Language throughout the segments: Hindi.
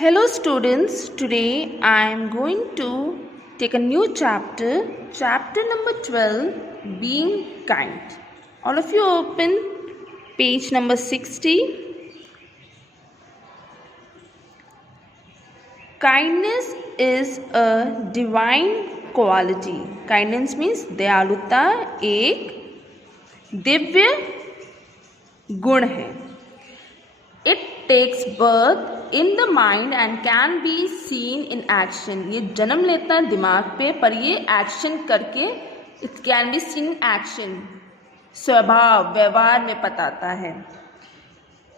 Hello students, today I am going to take a new chapter number 12, being kind. All of you open page number 60. Kindness is a divine quality. Kindness means दयालुता एक दिव्य गुण है. It takes birth in the mind and can be seen in action. ये जन्म लेता है दिमाग पे, पर ये एक्शन करके it can be seen in action. स्वभाव व्यवहार में बताता है.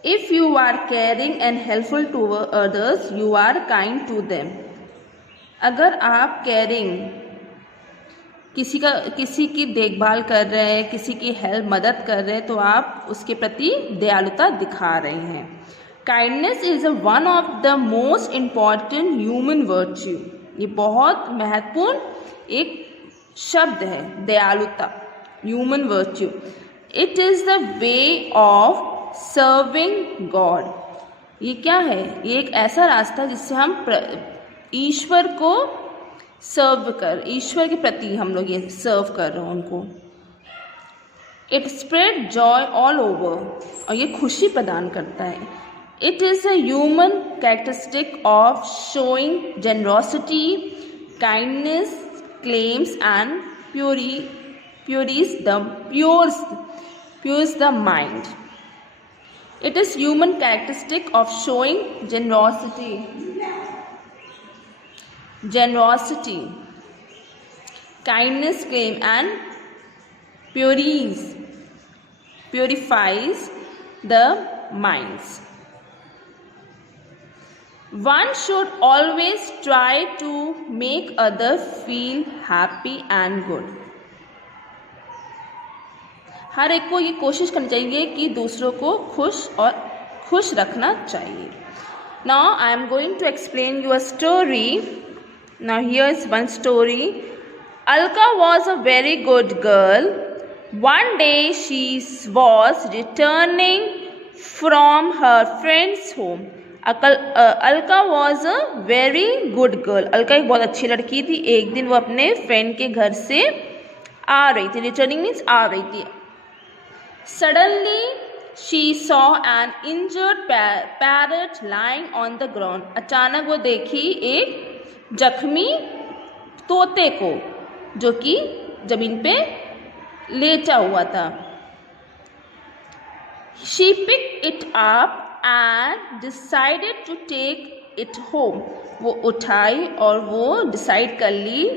If you are caring and helpful to others, you are kind to them. अगर आप caring किसी की देखभाल कर रहे हैं, किसी की हेल्प मदद कर रहे हैं, तो आप उसके प्रति दयालुता दिखा रहे हैं. Kindness is one of the most important human virtue. ये बहुत महत्वपूर्ण एक शब्द है, दयालुता, human virtue. It is the way of serving God. ये क्या है? ये एक ऐसा रास्ता जिससे हम ईश्वर को ईश्वर के प्रति हम लोग ये सर्व कर रहे हैं उनको. It spread joy all over. और ये खुशी प्रदान करता है. It is a human characteristic of showing generosity, kindness, calms and pures the mind. It is human characteristic of showing generosity, kindness, claim and purifies the minds. One should always try to make others feel happy and good. हर एक को ये कोशिश करनी चाहिए कि दूसरों को खुश रखना चाहिए. Now I am going to explain you a story. Now here is one story. Alka was a very good girl. One day she was returning from her friend's home. Alka was a very good girl. Alka एक बहुत अच्छी लड़की थी. एक दिन वो अपने फ्रेंड के घर से आ रही थी. रिटर्निंग मीन्स आ रही थी. Suddenly she saw an injured parrot lying on the ground. अचानक वो देखी एक जख्मी तोते को जो कि जमीन पे लेटा हुआ था. She picked it up and decided to take it home. वो उठाई और वो डिसाइड कर ली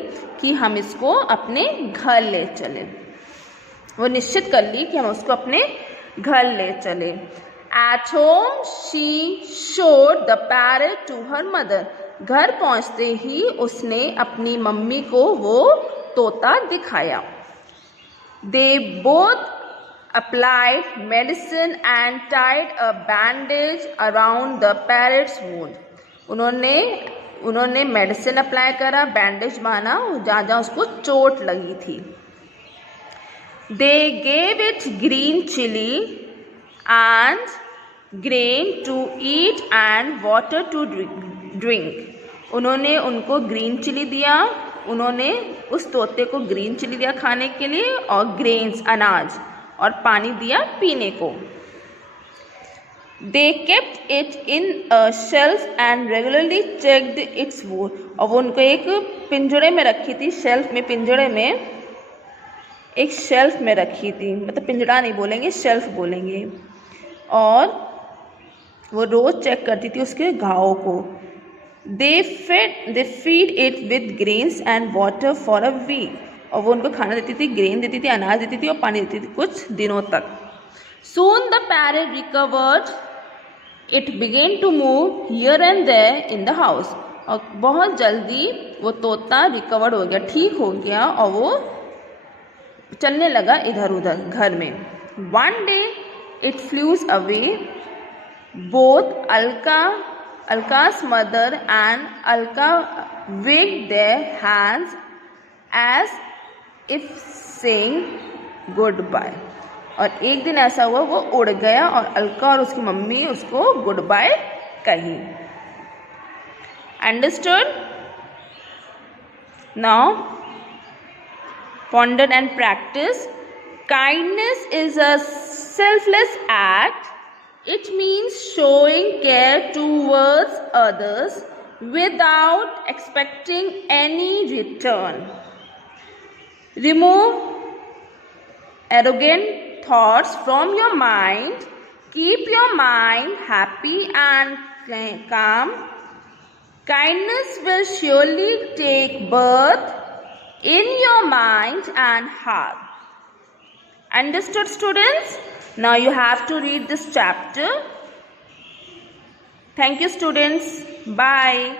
कि हम इसको अपने घर ले चले. वो निश्चित कर ली कि हम उसको अपने घर ले चले. At home she showed the parrot to her mother. घर पहुंचते ही उसने अपनी मम्मी को वो तोता दिखाया. They both applied medicine and tied a bandage around the parrot's wound. उन्होंने मेडिसिन अप्लाई करा, बैंडेज बांधा जहाँ उसको चोट लगी थी. They gave it green chili and grain to eat and water to drink. उन्होंने उनको ग्रीन चिली दिया. उन्होंने उस तोते को ग्रीन चिली दिया खाने के लिए और ग्रेन्स अनाज और पानी दिया पीने को. They kept it in a shelf and regularly checked its wound. और वो उनको एक पिंजड़े में रखी थी. शेल्फ में, पिंजड़े में एक शेल्फ में रखी थी. मतलब पिंजड़ा नहीं बोलेंगे, शेल्फ बोलेंगे. और वो रोज चेक करती थी उसके घावों को. They feed it with grains and water for a week. और वो उनको खाना देती थी, ग्रेन देती थी, अनाज देती थी और पानी देती थी कुछ दिनों तक. Soon the parrot recovered. It began to move here and there in the house. और बहुत जल्दी वो तोता रिकवर हो गया, ठीक हो गया और वो चलने लगा इधर उधर घर में. One day it flew away. Both Alka's mother and Alka waved their hands as if saying goodbye. और एक दिन ऐसा हुआ वो उड़ गया और अलका और उसकी मम्मी उसको गुड बाय कही. Understood? Now ponder and practice. Kindness is a selfless act. It means showing care towards others without expecting any return. Remove arrogant thoughts from your mind. Keep your mind happy and calm. Kindness will surely take birth in your mind and heart. Understood, students? Now you have to read this chapter. Thank you, students. Bye.